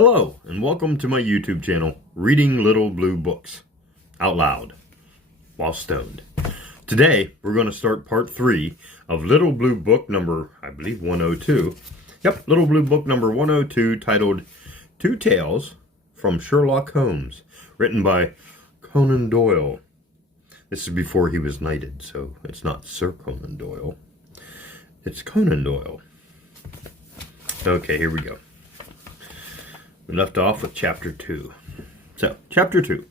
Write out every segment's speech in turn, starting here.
Hello, and welcome to my YouTube channel, Reading Little Blue Books, out loud, while stoned. Today, we're going to start part 3 of Little Blue Book number, I believe, 102. Yep, Little Blue Book number 102, titled Two Tales from Sherlock Holmes, written by Conan Doyle. This is before he was knighted, so it's not Sir Conan Doyle. It's Conan Doyle. Okay, here we go. We left off with Chapter 2. So, Chapter 2.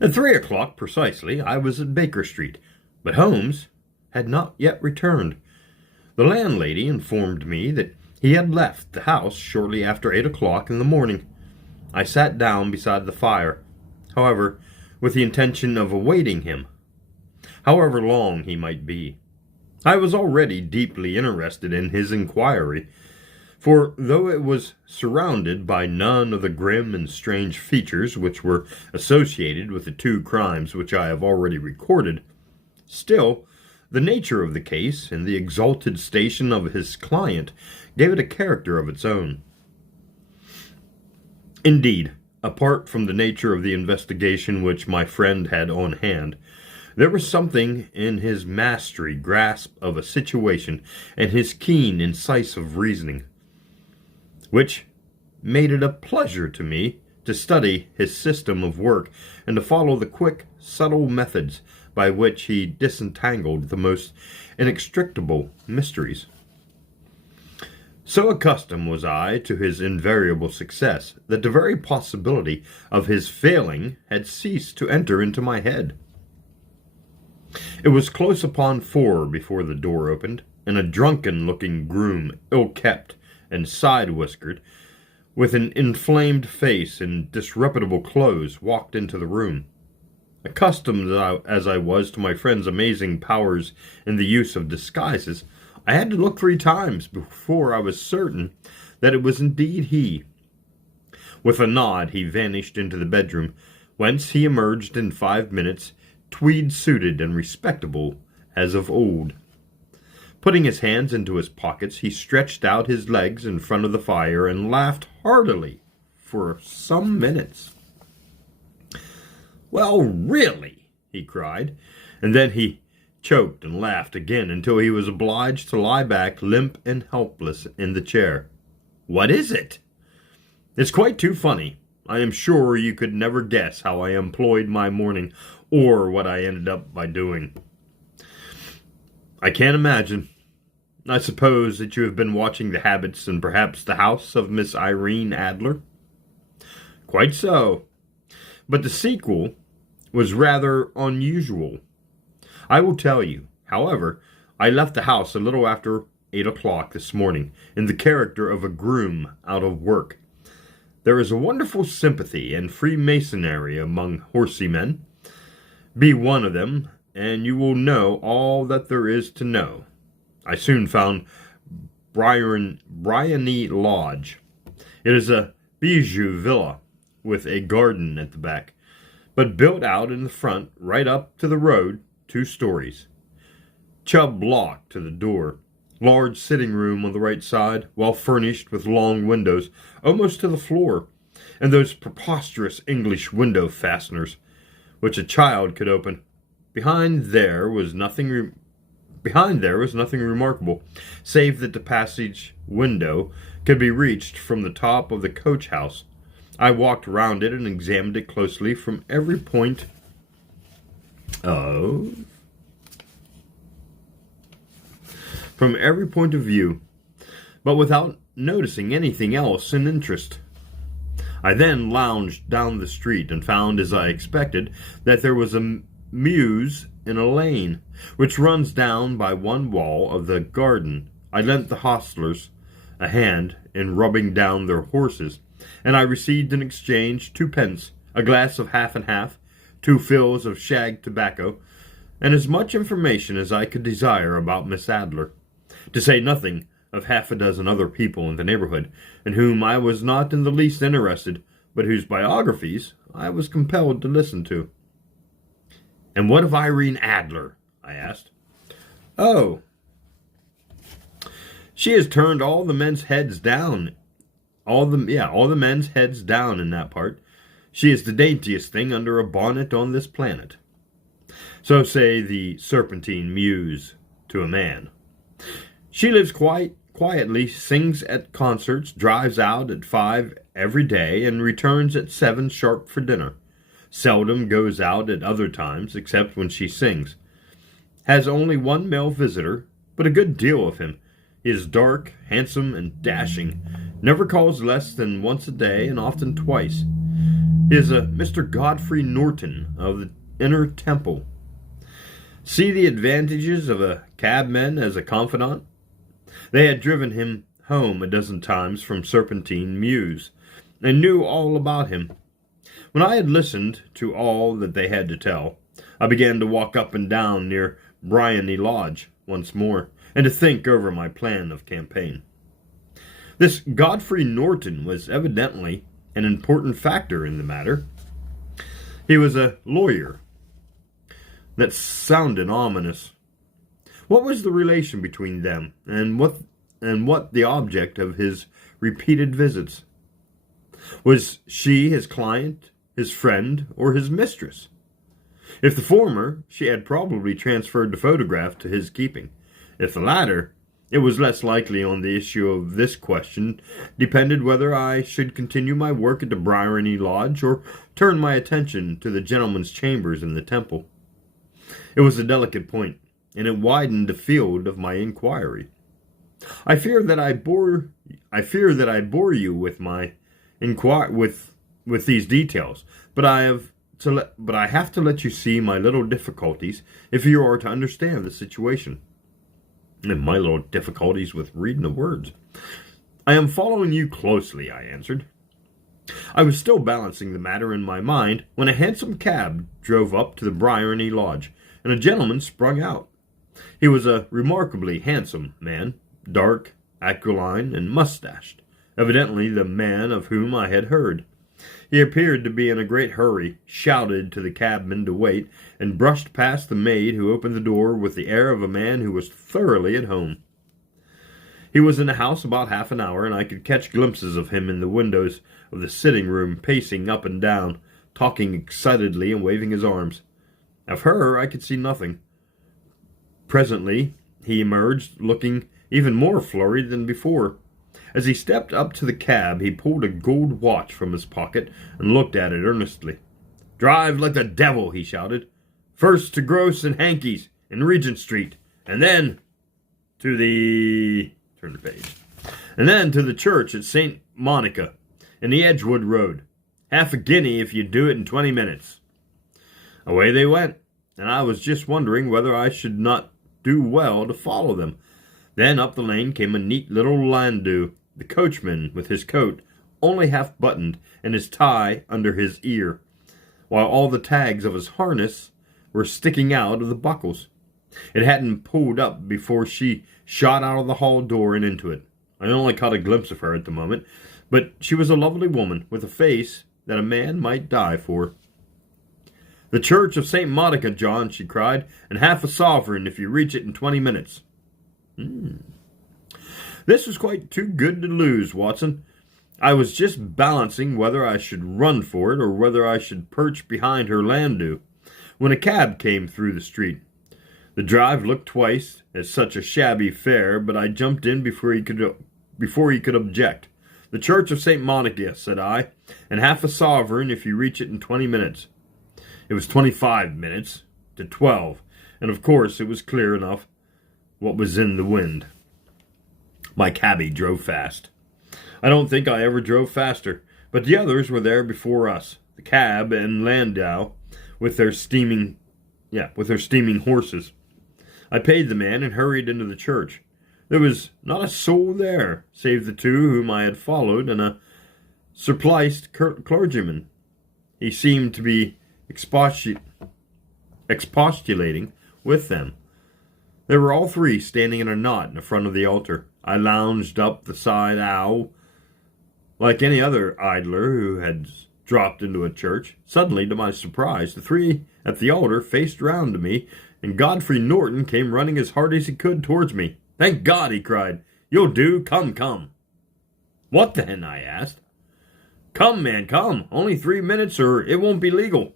At 3 o'clock precisely, I was at Baker Street, but Holmes had not yet returned. The landlady informed me that he had left the house shortly after 8 o'clock in the morning. I sat down beside the fire, however, with the intention of awaiting him, however long he might be. I was already deeply interested in his inquiry, for though it was surrounded by none of the grim and strange features which were associated with the two crimes which I have already recorded, still the nature of the case and the exalted station of his client gave it a character of its own. Indeed, apart from the nature of the investigation which my friend had on hand, there was something in his mastery grasp of a situation and his keen, incisive reasoning, which made it a pleasure to me to study his system of work and to follow the quick, subtle methods by which he disentangled the most inextricable mysteries. So accustomed was I to his invariable success that the very possibility of his failing had ceased to enter into my head. It was close upon 4 before the door opened, and a drunken-looking groom, ill-kept and side-whiskered, with an inflamed face and disreputable clothes, walked into the room. Accustomed as I was to my friend's amazing powers in the use of disguises, I had to look 3 times before I was certain that it was indeed he. With a nod he vanished into the bedroom, whence he emerged in 5 minutes, tweed-suited and respectable as of old. Putting his hands into his pockets, he stretched out his legs in front of the fire and laughed heartily for some minutes. "Well, really," he cried, and then he choked and laughed again until he was obliged to lie back limp and helpless in the chair. "What is it?" "It's quite too funny. I am sure you could never guess how I employed my morning, or what I ended up by doing." "I can't imagine. I suppose that you have been watching the habits and perhaps the house of Miss Irene Adler?" "Quite so. But the sequel was rather unusual. I will tell you. However, I left the house a little after 8 o'clock this morning in the character of a groom out of work. There is a wonderful sympathy and freemasonry among horsey men. Be one of them, and you will know all that there is to know. I soon found Bryony Lodge. It is a bijou villa with a garden at the back, but built out in the front right up to the road, 2 stories. Chubb lock to the door. Large sitting room on the right side, well furnished with long windows almost to the floor, and those preposterous English window fasteners which a child could open. Behind there was nothing remarkable, save that the passage window could be reached from the top of the coach house. I walked round it and examined it closely from every point of view, but without noticing anything else in interest. I then lounged down the street and found, as I expected, that there was a mews in a lane, which runs down by one wall of the garden. I lent the hostlers a hand in rubbing down their horses, and I received in exchange 2 pence, a glass of half and half, 2 fills of shag tobacco, and as much information as I could desire about Miss Adler, to say nothing of half a dozen other people in the neighborhood, in whom I was not in the least interested, but whose biographies I was compelled to listen to. "And what of Irene Adler?" I asked. "Oh, she has turned all the men's heads down all the men's heads down in that part. She is the daintiest thing under a bonnet on this planet. So say the Serpentine Muse to a man. She lives quietly, sings at concerts, drives out at 5 every day, and returns at 7 sharp for dinner. Seldom goes out at other times, except when she sings. Has only one male visitor, but a good deal of him. He is dark, handsome, and dashing. Never calls less than once a day, and often twice. He is a Mr. Godfrey Norton of the Inner Temple. See the advantages of a cabman as a confidant? They had driven him home a dozen times from Serpentine Mews, and knew all about him. When I had listened to all that they had to tell, I began to walk up and down near Bryony Lodge once more, and to think over my plan of campaign. This Godfrey Norton was evidently an important factor in the matter. He was a lawyer. That sounded ominous. What was the relation between them, and what the object of his repeated visits? Was she his client, his friend, or his mistress? If the former, she had probably transferred the photograph to his keeping. If the latter, it was less likely on the issue of this question depended whether I should continue my work at the Bryony Lodge or turn my attention to the gentleman's chambers in the temple. It was a delicate point, and it widened the field of my inquiry. I fear that I bore you with my with these details, but I have to let you see my little difficulties if you are to understand the situation. And my little difficulties with reading the words. I am following you closely, I answered. I was still balancing the matter in my mind when a handsome cab drove up to the Bryony Lodge, and a gentleman sprung out. He was a remarkably handsome man, dark, aquiline, and mustached, evidently the man of whom I had heard. He appeared to be in a great hurry, shouted to the cabman to wait, and brushed past the maid who opened the door with the air of a man who was thoroughly at home. He was in the house about half an hour, and I could catch glimpses of him in the windows of the sitting-room, pacing up and down, talking excitedly and waving his arms. Of her I could see nothing. Presently he emerged, looking even more flurried than before. As he stepped up to the cab, he pulled a gold watch from his pocket and looked at it earnestly. "Drive like the devil," he shouted. "First to Gross and Hankey's in Regent Street, and then to the... turn the page. And then to the church at St. Monica in the Edgewood Road. Half a guinea if you do it in 20 minutes. Away they went, and I was just wondering whether I should not do well to follow them. Then up the lane came a neat little landau, the coachman with his coat only half buttoned and his tie under his ear, while all the tags of his harness were sticking out of the buckles. It hadn't pulled up before she shot out of the hall door and into it. I only caught a glimpse of her at the moment, but she was a lovely woman with a face that a man might die for. "The church of St. Monica, John," she cried, "and half a sovereign if you reach it in 20 minutes. This was quite too good to lose, Watson. I was just balancing whether I should run for it or whether I should perch behind her landau, when a cab came through the street. The drive looked twice as such a shabby fare, but I jumped in before he could object. "The church of St. Monica," said I, "and half a sovereign if you reach it in 20 minutes. It was 25 minutes to 12, and of course it was clear enough what was in the wind. My cabby drove fast. I don't think I ever drove faster, but the others were there before us, the cab and landau with their steaming horses. I paid the man and hurried into the church. There was not a soul there, save the two whom I had followed and a surpliced clergyman. He seemed to be expostulating with them. They were all three standing in a knot in the front of the altar. I lounged up the side aisle like any other idler who had dropped into a church. Suddenly, to my surprise, the three at the altar faced round to me, and Godfrey Norton came running as hard as he could towards me. "Thank God!" he cried. "You'll do. Come, come." What then? I asked. Come, man, come. Only 3 minutes or it won't be legal.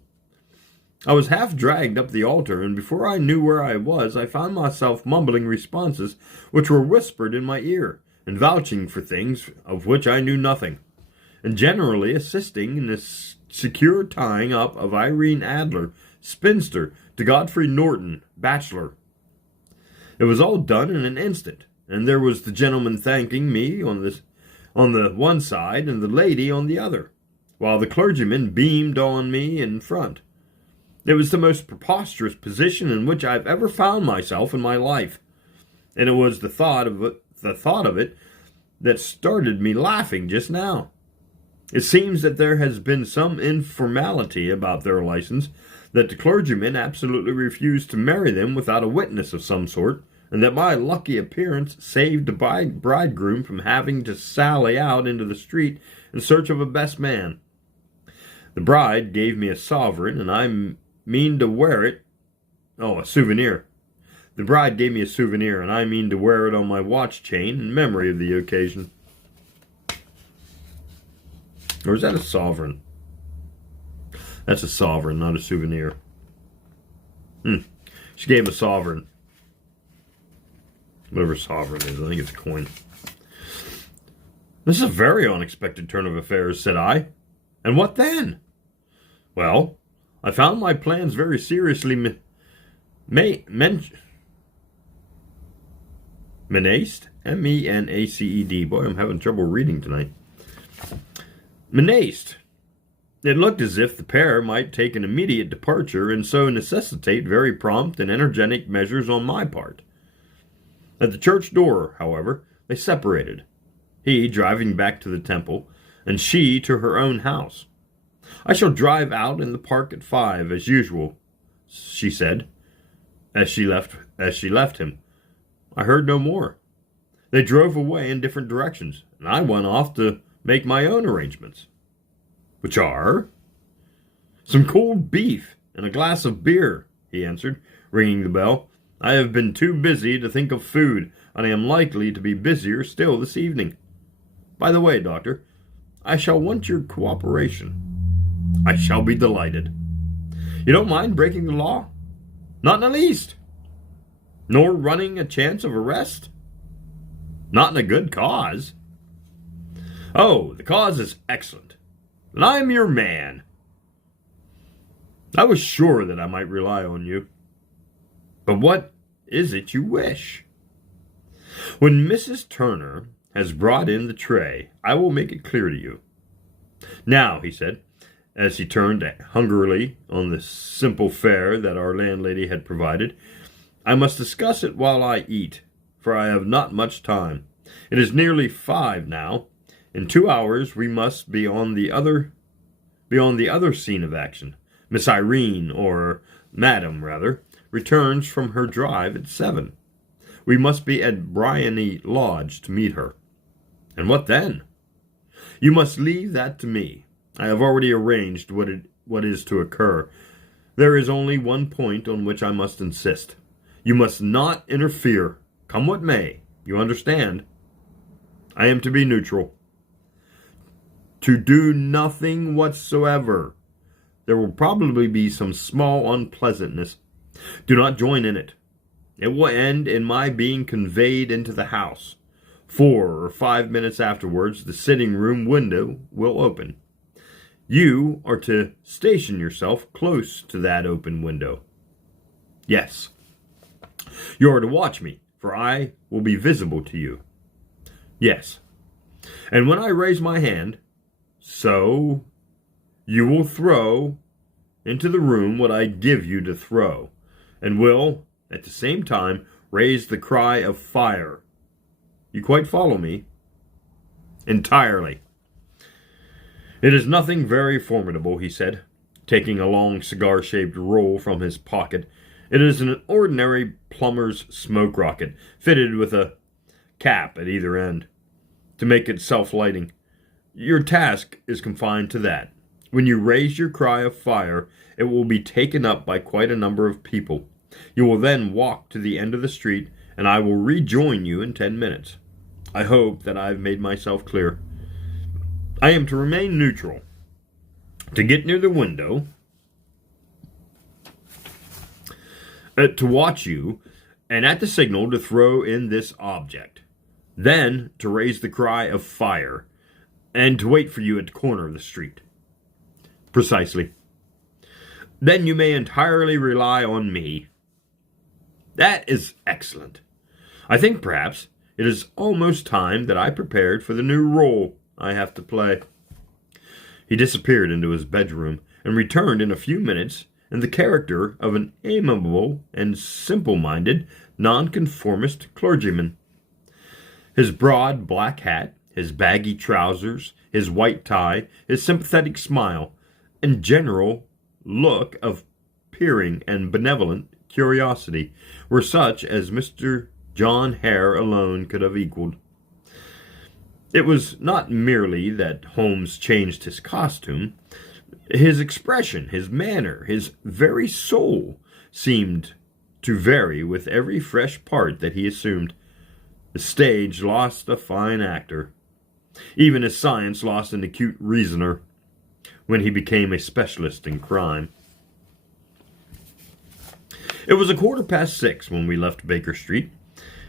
I was half dragged up the altar, and before I knew where I was, I found myself mumbling responses which were whispered in my ear, and vouching for things of which I knew nothing, and generally assisting in the secure tying up of Irene Adler, spinster, to Godfrey Norton, bachelor. It was all done in an instant, and there was the gentleman thanking me on the one side and the lady on the other, while the clergyman beamed on me in front. It was the most preposterous position in which I've ever found myself in my life, and it was the thought of it that started me laughing just now. It seems that there has been some informality about their license, that the clergyman absolutely refused to marry them without a witness of some sort, and that my lucky appearance saved the bridegroom from having to sally out into the street in search of a best man. The bride gave me a sovereign, and I mean to wear it. Oh, a souvenir. The bride gave me a souvenir, and I mean to wear it on my watch chain in memory of the occasion. Or is that a sovereign? That's a sovereign, not a souvenir. She gave him a sovereign. Whatever sovereign is, I think it's a coin. This is a very unexpected turn of affairs, said I. And what then? Well, I found my plans very seriously menaced. M-E-N-A-C-E-D. Boy, I'm having trouble reading tonight. Menaced. It looked as if the pair might take an immediate departure and so necessitate very prompt and energetic measures on my part. At the church door, however, they separated, he driving back to the temple, and she to her own house. I shall drive out in the park at 5, as usual, she said, as she left him. I heard no more. They drove away in different directions, and I went off to make my own arrangements. Which are? Some cold beef and a glass of beer, he answered, ringing the bell. I have been too busy to think of food, and I am likely to be busier still this evening. By the way, Doctor, I shall want your cooperation. I shall be delighted. You don't mind breaking the law? Not in the least. Nor running a chance of arrest? Not in a good cause. Oh, the cause is excellent. Then I'm your man. I was sure that I might rely on you. But what is it you wish? When Mrs. Turner has brought in the tray, I will make it clear to you. Now, he said, as he turned hungrily on the simple fare that our landlady had provided, I must discuss it while I eat, for I have not much time. It is nearly 5 now. In 2 hours we must be on the other scene of action. Miss Irene, or Madam, rather, returns from her drive at 7. We must be at Briony Lodge to meet her. And what then? You must leave that to me. I have already arranged what is to occur. There is only one point on which I must insist. You must not interfere, come what may. You understand? I am to be neutral. To do nothing whatsoever. There will probably be some small unpleasantness. Do not join in it. It will end in my being conveyed into the house. 4 or 5 minutes afterwards, the sitting-room window will open. You are to station yourself close to that open window. Yes. You are to watch me, for I will be visible to you. Yes. And when I raise my hand, so, you will throw into the room what I give you to throw, and will, at the same time, raise the cry of fire. You quite follow me? Entirely. It is nothing very formidable, he said, taking a long cigar-shaped roll from his pocket. It is an ordinary plumber's smoke rocket, fitted with a cap at either end, to make it self-lighting. Your task is confined to that. When you raise your cry of fire, it will be taken up by quite a number of people. You will then walk to the end of the street, and I will rejoin you in 10 minutes. I hope that I have made myself clear. I am to remain neutral, to get near the window, to watch you, and at the signal to throw in this object. Then to raise the cry of fire, and to wait for you at the corner of the street. Precisely. Then you may entirely rely on me. That is excellent. I think perhaps it is almost time that I prepared for the new role I have to play. He disappeared into his bedroom and returned in a few minutes in the character of an amiable and simple-minded nonconformist clergyman. His broad black hat, his baggy trousers, his white tie, his sympathetic smile, and general look of peering and benevolent curiosity were such as Mr. John Hare alone could have equaled. It was not merely that Holmes changed his costume. His expression, his manner, his very soul seemed to vary with every fresh part that he assumed. The stage lost a fine actor. Even his science lost an acute reasoner when he became a specialist in crime. It was 6:15 when we left Baker Street,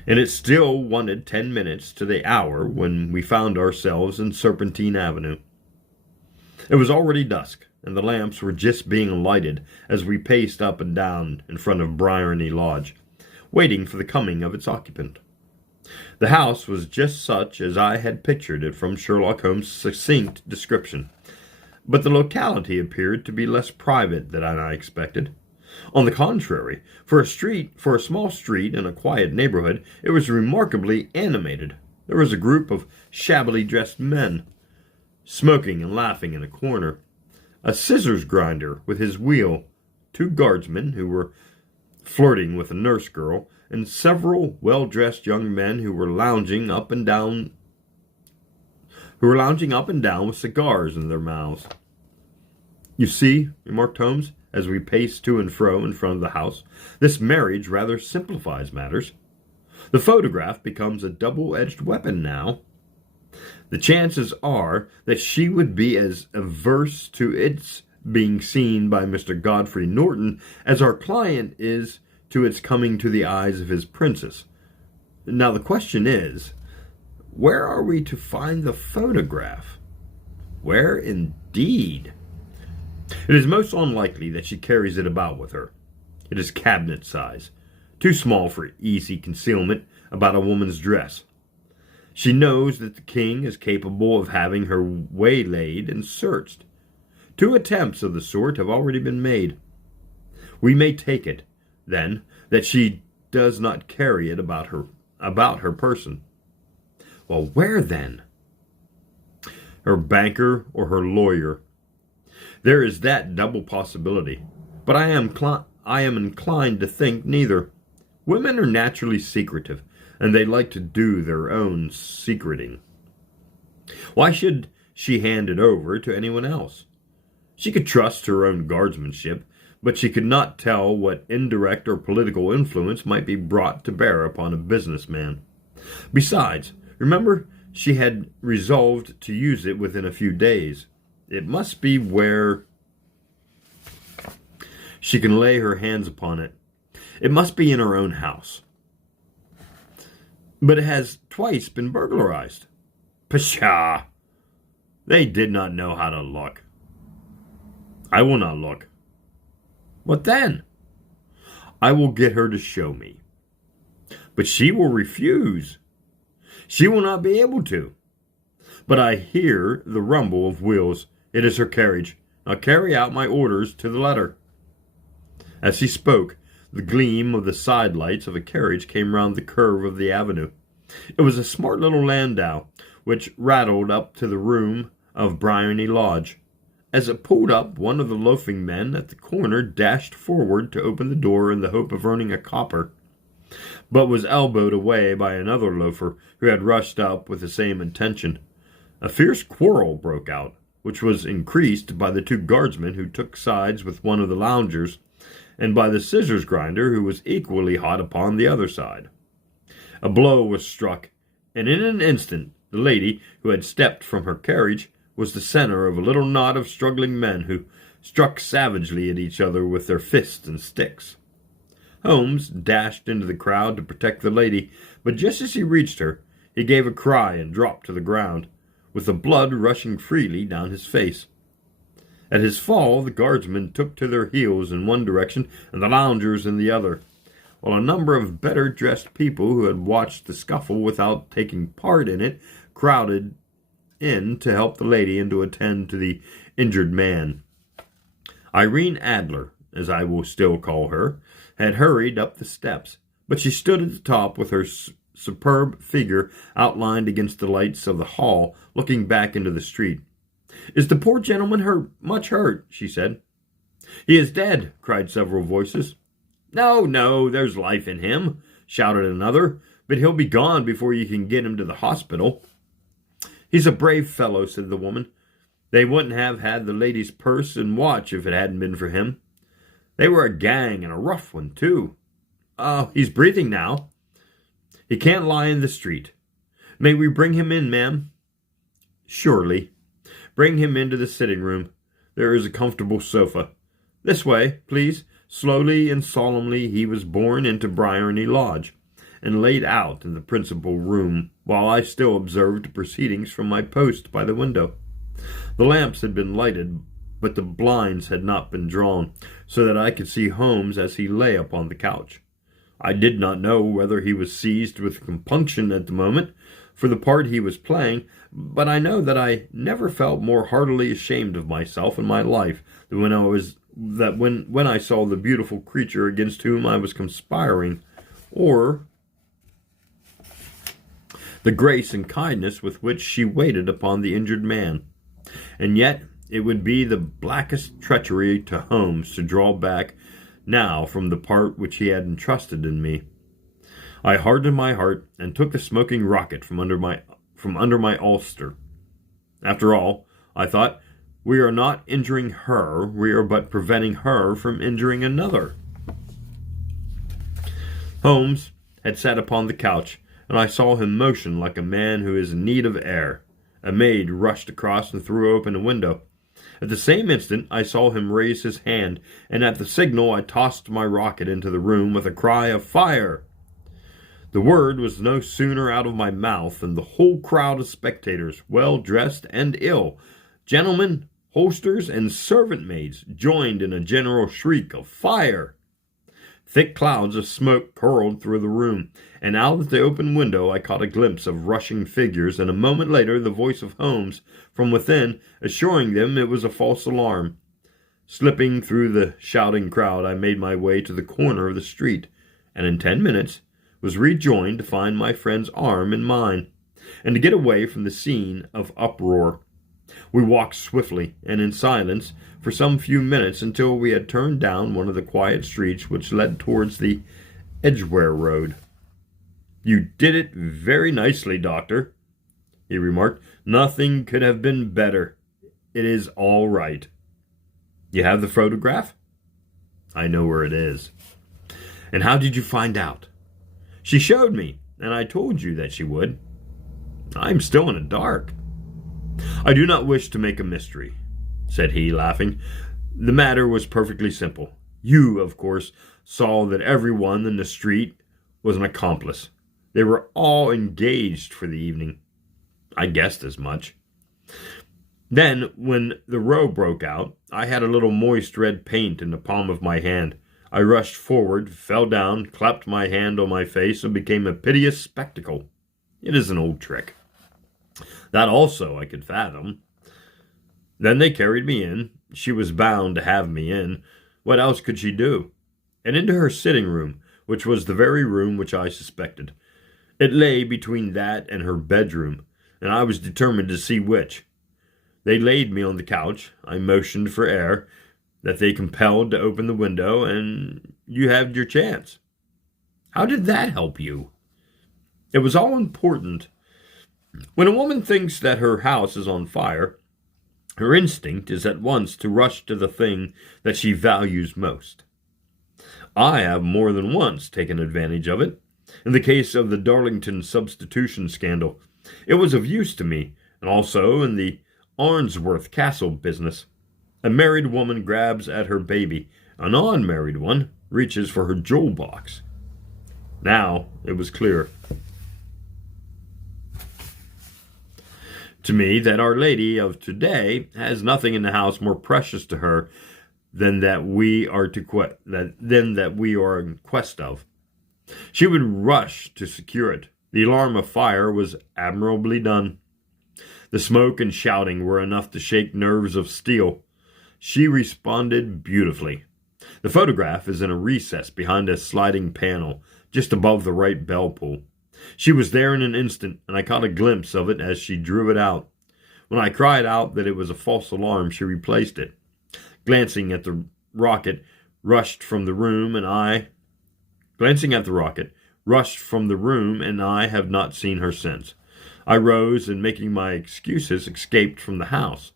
and it still wanted 10 minutes to the hour when we found ourselves in Serpentine Avenue. It was already dusk, and the lamps were just being lighted as we paced up and down in front of Bryony Lodge, waiting for the coming of its occupant. The house was just such as I had pictured it from Sherlock Holmes' succinct description, but the locality appeared to be less private than I expected. On the contrary, for a small street in a quiet neighborhood, it was remarkably animated. There was a group of shabbily dressed men, smoking and laughing in a corner, a scissors grinder with his wheel, 2 guardsmen who were flirting with a nurse girl, and several well-dressed young men who were lounging up and down with cigars in their mouths. "You see," remarked Holmes, as we paced to and fro in front of the house, "this marriage rather simplifies matters. The photograph becomes a double-edged weapon now. The chances are that she would be as averse to its being seen by Mr. Godfrey Norton as our client is to its coming to the eyes of his princess. Now the question is, where are we to find the photograph? Where indeed? It is most unlikely that she carries it about with her. It is cabinet size, too small for easy concealment about a woman's dress. She knows that the king is capable of having her waylaid and searched. 2 attempts of the sort have already been made. We may take it, then, that she does not carry it about her person. Well, where then? Her banker or her lawyer. There is that double possibility, but I am inclined to think neither. Women are naturally secretive, and they like to do their own secreting. Why should she hand it over to anyone else? She could trust her own guardsmanship, but she could not tell what indirect or political influence might be brought to bear upon a businessman. Besides, remember, she had resolved to use it within a few days. It must be where she can lay her hands upon it. It must be in her own house. But it has twice been burglarized. Pshaw! They did not know how to look. I will not look. What then? I will get her to show me. But she will refuse. She will not be able to. But I hear the rumble of wheels. It is her carriage. I'll carry out my orders to the letter. As he spoke, the gleam of the side lights of a carriage came round the curve of the avenue. It was a smart little landau, which rattled up to the room of Bryony Lodge. As it pulled up, one of the loafing men at the corner dashed forward to open the door in the hope of earning a copper, but was elbowed away by another loafer who had rushed up with the same intention. A fierce quarrel broke out, which was increased by the 2 guardsmen who took sides with one of the loungers, and by the scissors grinder who was equally hot upon the other side. A blow was struck, and in an instant the lady, who had stepped from her carriage, was the center of a little knot of struggling men who struck savagely at each other with their fists and sticks. Holmes dashed into the crowd to protect the lady, but just as he reached her, he gave a cry and dropped to the ground, with the blood rushing freely down his face. At his fall, the guardsmen took to their heels in one direction and the loungers in the other, while a number of better-dressed people who had watched the scuffle without taking part in it crowded in to help the lady and to attend to the injured man. Irene Adler, as I will still call her, had hurried up the steps, but she stood at the top with her superb figure outlined against the lights of the hall, looking back into the street. "Is the poor gentleman much hurt?" she said. "He is dead," cried several voices. "No, no, there's life in him," shouted another, "but he'll be gone before you can get him to the hospital." "He's a brave fellow," said the woman. "They wouldn't have had the lady's purse and watch if it hadn't been for him. They were a gang, and a rough one, too. Oh, he's breathing now. He can't lie in the street. May we bring him in, ma'am?" "Surely. Bring him into the sitting room. There is a comfortable sofa. This way, please." Slowly and solemnly he was borne into Bryony Lodge, and laid out in the principal room, while I still observed the proceedings from my post by the window. The lamps had been lighted, but the blinds had not been drawn, so that I could see Holmes as he lay upon the couch. I did not know whether he was seized with compunction at the moment for the part he was playing, but I know that I never felt more heartily ashamed of myself in my life than when I saw the beautiful creature against whom I was conspiring, or the grace and kindness with which she waited upon the injured man. And yet it would be the blackest treachery to Holmes to draw back now from the part which he had entrusted in me. I hardened my heart and took the smoking rocket from under my ulster. After all, I thought, we are not injuring her, we are but preventing her from injuring another. Holmes had sat upon the couch, and I saw him motion like a man who is in need of air. A maid rushed across and threw open a window. At the same instant I saw him raise his hand, and at the signal I tossed my rocket into the room with a cry of "Fire!" The word was no sooner out of my mouth than the whole crowd of spectators, well dressed and ill, gentlemen, holsters, and servant maids, joined in a general shriek of "Fire!" Thick clouds of smoke curled through the room, and out at the open window I caught a glimpse of rushing figures, and a moment later the voice of Holmes from within, assuring them it was a false alarm. Slipping through the shouting crowd, I made my way to the corner of the street, and in 10 minutes was rejoined to find my friend's arm in mine, and to get away from the scene of uproar. We walked swiftly and in silence for some few minutes until we had turned down one of the quiet streets which led towards the Edgware Road. "You did it very nicely, Doctor," he remarked. "Nothing could have been better. It is all right." "You have the photograph?" "I know where it is." "And how did you find out?" "She showed me, and I told you that she would." "I'm still in the dark." "I do not wish to make a mystery," said he, laughing. "The matter was perfectly simple. You, of course, saw that everyone in the street was an accomplice. They were all engaged for the evening. I guessed as much. Then, when the row broke out, I had a little moist red paint in the palm of my hand. I rushed forward, fell down, clapped my hand on my face, and became a piteous spectacle. It is an old trick. That also I could fathom. Then they carried me in. She was bound to have me in. What else could she do? And into her sitting room, which was the very room which I suspected. It lay between that and her bedroom, and I was determined to see which. They laid me on the couch. I motioned for air, that they compelled to open the window, and you had your chance. How did that help you? It was all important. When a woman thinks that her house is on fire, her instinct is at once to rush to the thing that she values most. I have more than once taken advantage of it. In the case of the Darlington substitution scandal, it was of use to me, and also in the Arnsworth Castle business. A married woman grabs at her baby. An unmarried one reaches for her jewel box. Now it was clear to me that Our Lady of today has nothing in the house more precious to her than that we are in quest of. She would rush to secure it. The alarm of fire was admirably done. The smoke and shouting were enough to shake nerves of steel. She responded beautifully. The photograph is in a recess behind a sliding panel, just above the right bell pull. She was there in an instant, and I caught a glimpse of it as she drew it out. When I cried out that it was a false alarm, she replaced it. Glancing at the rocket, rushed from the room, and I have not seen her since. I rose and, making my excuses, escaped from the house.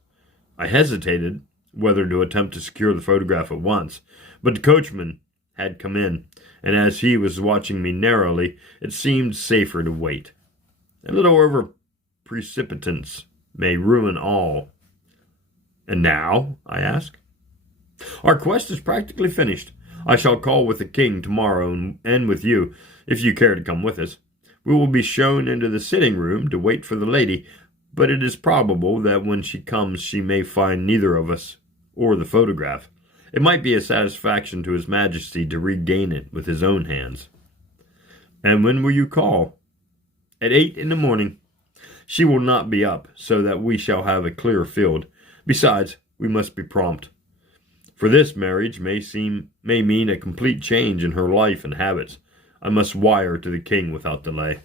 I hesitated whether to attempt to secure the photograph at once, but the coachman had come in, and as he was watching me narrowly, it seemed safer to wait. A little over precipitance may ruin all. And now? I asked. Our quest is practically finished. I shall call with the king tomorrow, and with you, if you care to come with us. We will be shown into the sitting room to wait for the lady, but it is probable that when she comes she may find neither of us or the photograph. It might be a satisfaction to His Majesty to regain it with his own hands. And when will you call? At 8 in the morning. She will not be up, so that we shall have a clear field. Besides, we must be prompt. For this marriage may mean a complete change in her life and habits. I must wire to the king without delay.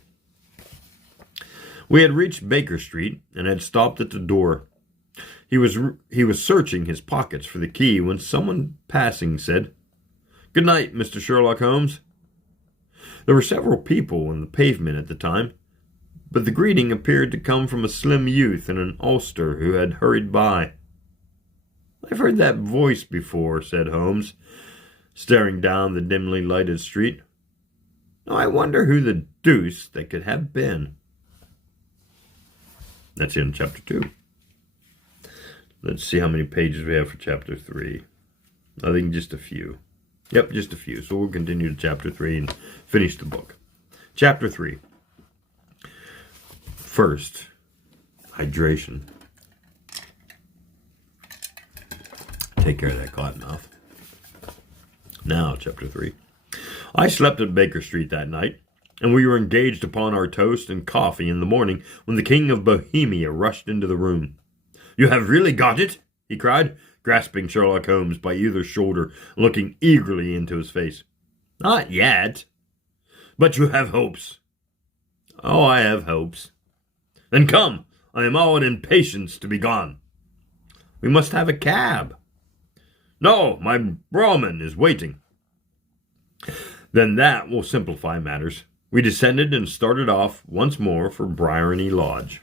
We had reached Baker Street and had stopped at the door. He was searching his pockets for the key when someone passing said, "Good night, Mr. Sherlock Holmes." There were several people on the pavement at the time, but the greeting appeared to come from a slim youth in an ulster who had hurried by. "I've heard that voice before," said Holmes, staring down the dimly lighted street. "Now I wonder who the deuce that could have been." That's in chapter 2. Let's see how many pages we have for chapter 3. I think just a few. Yep, just a few. So we'll continue to chapter 3 and finish the book. Chapter 3. First, hydration. Take care of that cotton mouth. Now, chapter 3. I slept at Baker Street that night, and we were engaged upon our toast and coffee in the morning when the King of Bohemia rushed into the room. "You have really got it?" he cried, grasping Sherlock Holmes by either shoulder, looking eagerly into his face. "Not yet." "But you have hopes." "Oh, I have hopes." "Then come, I am all in impatience to be gone." "We must have a cab." "No, my brougham is waiting." "Then that will simplify matters." We descended and started off once more for Bryony Lodge.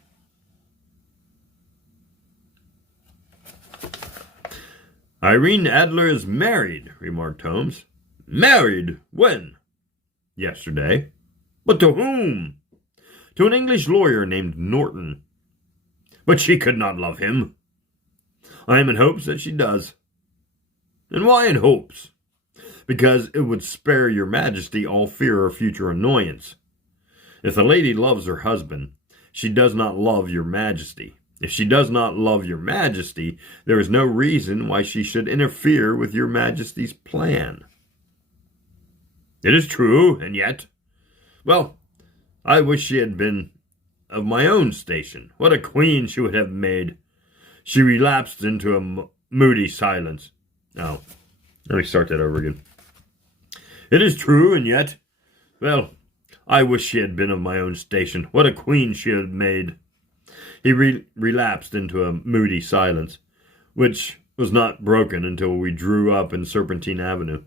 "Irene Adler is married," remarked Holmes. "Married? When?" "Yesterday." "But to whom?" "To an English lawyer named Norton." "But she could not love him." "I am in hopes that she does." "And why in hopes?" "Because it would spare your Majesty all fear of future annoyance. If the lady loves her husband, she does not love your Majesty. If she does not love your Majesty, there is no reason why she should interfere with your Majesty's plan." "It is true, and yet... Well, I wish she had been of my own station. What a queen she would have made." She relapsed into a moody silence. Oh, let me start that over again. "It is true, and yet... Well, I wish she had been of my own station. What a queen she had made." He relapsed into a moody silence, which was not broken until we drew up in Serpentine Avenue.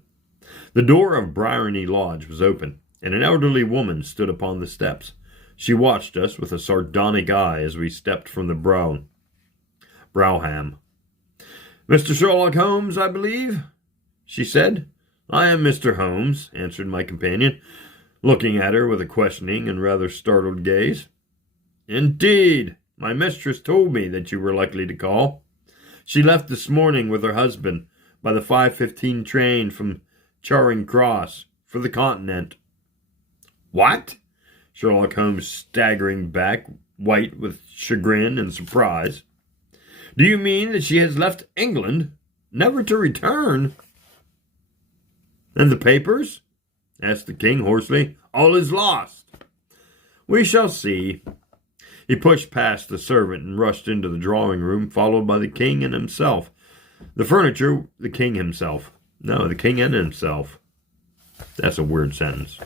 The door of Bryony Lodge was open, and an elderly woman stood upon the steps. She watched us with a sardonic eye as we stepped from the brougham. "Mr. Sherlock Holmes, I believe?" she said. "I am Mr. Holmes," answered my companion, looking at her with a questioning and rather startled gaze. "Indeed! My mistress told me that you were likely to call. She left this morning with her husband by the 5:15 train from Charing Cross for the continent." "What?" Sherlock Holmes staggering back, white with chagrin and surprise. "Do you mean that she has left England, never to return?" "And the papers?" asked the king hoarsely. "All is lost." "We shall see." He pushed past the servant and rushed into the drawing room, followed by the king and himself. The furniture, the king himself. No, the king and himself. That's a weird sentence.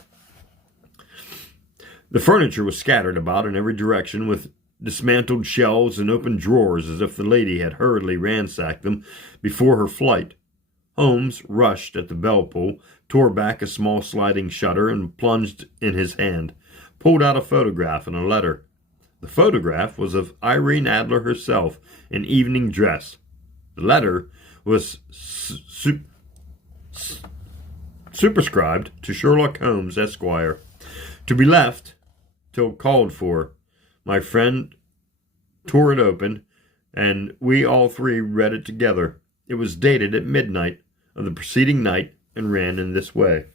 The furniture was scattered about in every direction, with dismantled shelves and open drawers, as if the lady had hurriedly ransacked them before her flight. Holmes rushed at the bell pull, tore back a small sliding shutter, and plunged in his hand, pulled out a photograph and a letter. The photograph was of Irene Adler herself in evening dress. The letter was superscribed to Sherlock Holmes, Esquire, to be left till called for. My friend tore it open, and we all three read it together. It was dated at midnight of the preceding night and ran in this way.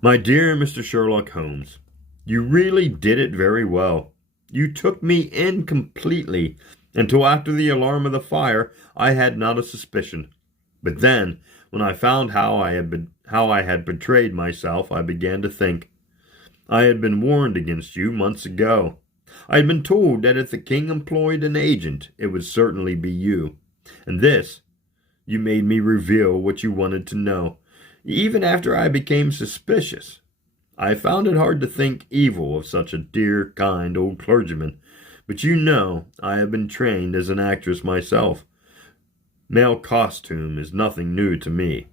"My dear Mr. Sherlock Holmes, you really did it very well. You took me in completely. Until after the alarm of the fire, I had not a suspicion. But then, when I found how I had betrayed myself, I began to think. I had been warned against you months ago. I had been told that if the king employed an agent, it would certainly be you. And this, you made me reveal what you wanted to know, even after I became suspicious. I found it hard to think evil of such a dear, kind old clergyman, but you know I have been trained as an actress myself. Male costume is nothing new to me.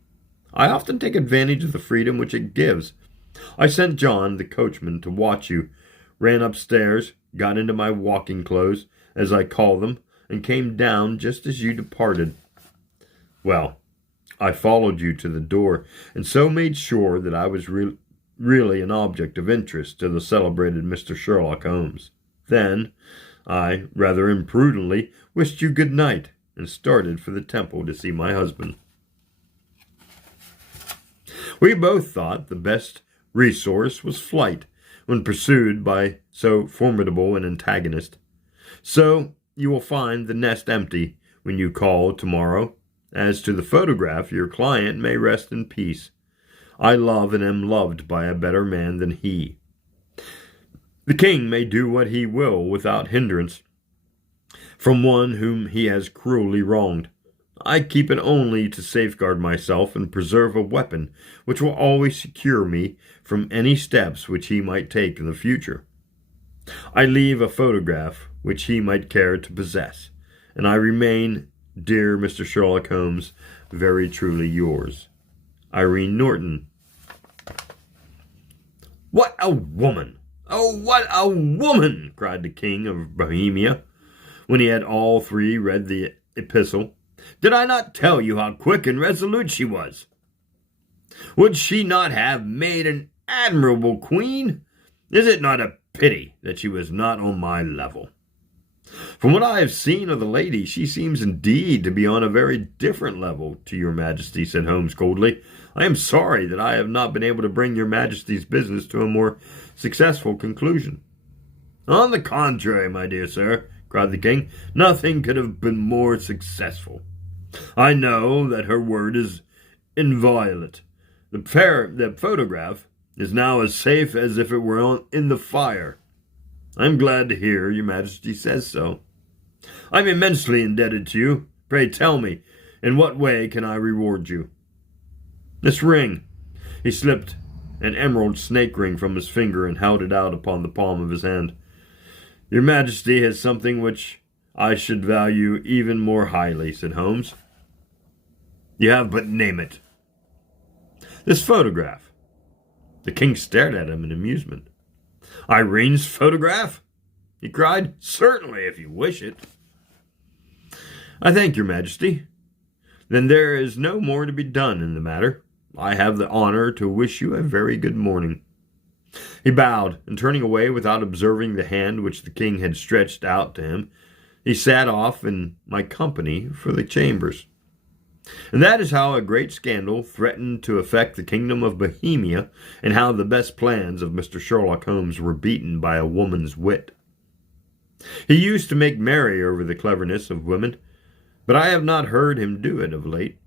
I often take advantage of the freedom which it gives. I sent John, the coachman, to watch you, ran upstairs, got into my walking clothes, as I call them, and came down just as you departed. Well, I followed you to the door, and so made sure that I was really an object of interest to the celebrated Mr. Sherlock Holmes. Then I, rather imprudently, wished you good night, and started for the temple to see my husband. We both thought the best resource was flight when pursued by so formidable an antagonist. So you will find the nest empty when you call tomorrow. As to the photograph, your client may rest in peace. I love and am loved by a better man than he. The king may do what he will without hindrance from one whom he has cruelly wronged. I keep it only to safeguard myself and preserve a weapon which will always secure me from any steps which he might take in the future. I leave a photograph which he might care to possess, and I remain, dear Mr. Sherlock Holmes, very truly yours, Irene Norton. "What a woman! Oh, what a woman!" cried the king of Bohemia, when he had all three read the epistle. "Did I not tell you how quick and resolute she was? Would she not have made an admirable queen? Is it not a pity that she was not on my level? From what I have seen of the lady, she seems indeed to be on a very different level to your majesty," said Holmes coldly. "I am sorry that I have not been able to bring your majesty's business to a more successful conclusion." "On the contrary, my dear sir," cried the king, "nothing could have been more successful. I know that her word is inviolate. The photograph is now as safe as if it were in the fire. I am glad to hear your majesty says so. I am immensely indebted to you. Pray tell me, in what way can I reward you?" "This ring." He slipped an emerald snake ring from his finger and held it out upon the palm of his hand. "Your majesty has something which I should value even more highly," said Holmes. "You have but name it." "This photograph." The king stared at him in amusement. "Irene's photograph?" he cried. "Certainly, if you wish it." "I thank your majesty. Then there is no more to be done in the matter. I have the honor to wish you a very good morning." He bowed, and turning away without observing the hand which the king had stretched out to him, he sat off in my company for the chambers. And that is how a great scandal threatened to affect the kingdom of Bohemia, and how the best plans of Mr. Sherlock Holmes were beaten by a woman's wit. He used to make merry over the cleverness of women, but I have not heard him do it of late.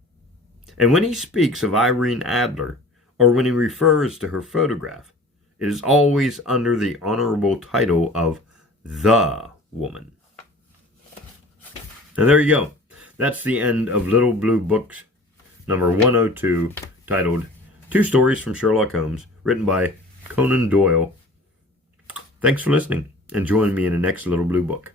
And when he speaks of Irene Adler, or when he refers to her photograph, it is always under the honorable title of the woman. And there you go. That's the end of Little Blue Books, number 102, titled Two Stories from Sherlock Holmes, written by Conan Doyle. Thanks for listening, and join me in the next Little Blue Book.